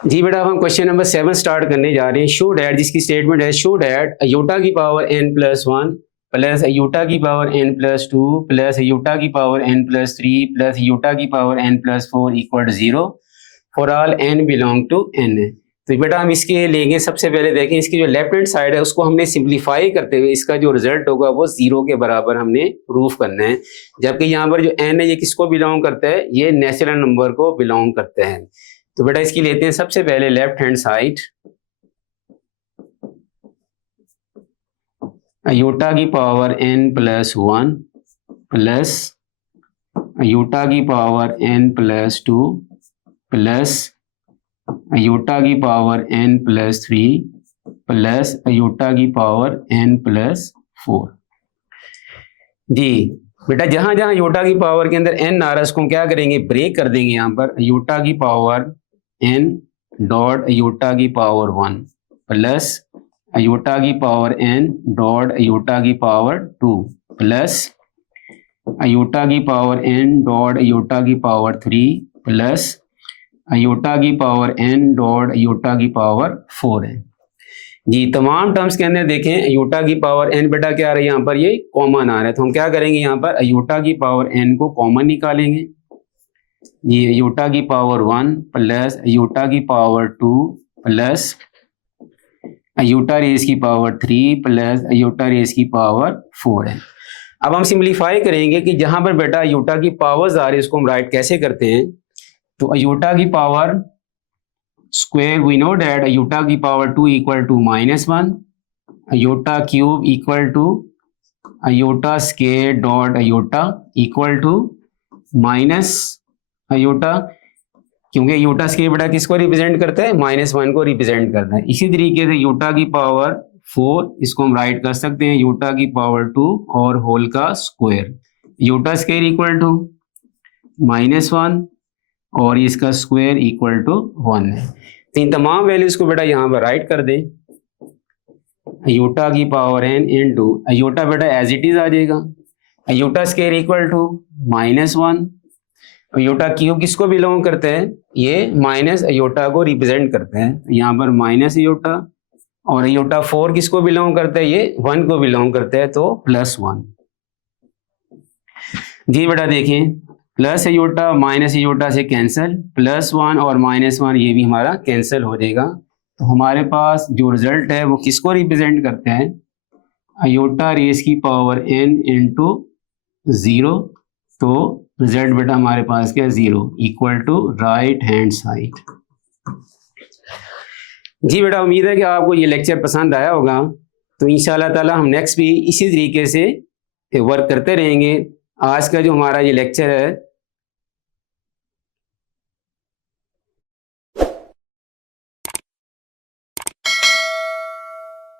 जी बेटा, अब हम क्वेश्चन नंबर 7 स्टार्ट करने जा रहे हैं। शो डैट, जिसकी स्टेटमेंट है शो डैट अयोटा की power n plus 1 plus iota की power n plus 2 plus iota की power n plus 3 plus iota की power n plus 4 equal to 0 for all n belong to n। तो बेटा हम इसके लेंगे, सबसे पहले देखें इसकी जो लेफ्ट हैंड साइड है उसको हमने सिंप्लीफाई करते हुए इसका जो रिजल्ट होगा वो 0 के बराबर हमने प्रूफ करना है। जबकि यहाँ पर जो n है ये किसको बिलोंग करता है, ये नेचुरल नंबर को बिलोंग करते हैं। तो बेटा इसकी लेते हैं सबसे पहले लेफ्ट हैंड साइड, अयोटा की power n plus 1 plus iota की power n plus 2 plus iota की power n plus 3 plus iota की पावर n प्लस 4। जी बेटा, जहां जहां अयोटा की पावर के अंदर n आ रहा है उसको क्या करेंगे, ब्रेक कर देंगे। यहाँ पर अयोटा की पावर n डॉट अयोटा की पावर 1 प्लस अयोटा की पावर n डॉट अयोटा की पावर 2 प्लस अयोटा की पावर n डॉट अयोटा की पावर 3 प्लस अयोटा की पावर n डॉट अयोटा की पावर 4 है। जी तमाम टर्म्स के अंदर देखें अयोटा की पावर n बेटा क्या आ रहा है, यहाँ पर ये कॉमन आ रहा है। तो हम क्या करेंगे, यहाँ पर अयोटा की पावर n को कॉमन निकालेंगे। ये अयोटा की पावर 1 प्लस अयोटा की पावर 2 प्लस अयोटा रेज की पावर 3 प्लस अयोटा रेज की पावर 4 है। अब हम सिंप्लीफाई करेंगे कि जहां पर बेटा अयोटा की पावर्स आ रही है उसको हम राइट कैसे करते हैं। तो अयोटा की power square, we know that iota की power 2 equal to -1, iota cube equal to iota square dot iota equal to minus iota, क्योंकि अयोटा स्क्वायर बेटा किसको रिप्रेजेंट करता है, -1 को रिप्रेजेंट करता है। इसी तरीके से अयोटा की पावर 4 इसको हम राइट कर सकते हैं अयोटा की पावर 2 और होल का square, iota square equal to -1 और इसका स्क्वायर इक्वल टू 1 है। तो इन तमाम वैल्यूज को बेटा यहाँ पर राइट कर दें। अयोटा की पावर n इंटू अयोटा बेटा एज इट इज आ जाएगा, iota square equal to -1, iota cube किसको बिलोंग करते हैं, ये माइनस अयोटा को रिप्रेजेंट करते हैं, यहाँ पर माइनस अयोटा, और अयोटा 4 किसको बिलोंग करता है, ये 1 को बिलोंग करते हैं, तो +1। जी बेटा देखें प्लस अयोटा माइनस अयोटा से कैंसिल, +1 और -1 ये भी हमारा कैंसिल हो जाएगा। तो हमारे पास जो रिजल्ट है वो किसको रिप्रेजेंट करते हैं, अयोटा रेज की पावर n इंटू 0। तो रिजल्ट बेटा हमारे पास क्या, 0 equal to right hand side. जी बेटा उम्मीद है कि आपको ये लेक्चर पसंद आया होगा। तो इंशाल्लाह ताला हम नेक्स्ट भी इसी तरीके से वर्क करते रहेंगे। आज का जो हमारा ये लेक्चर है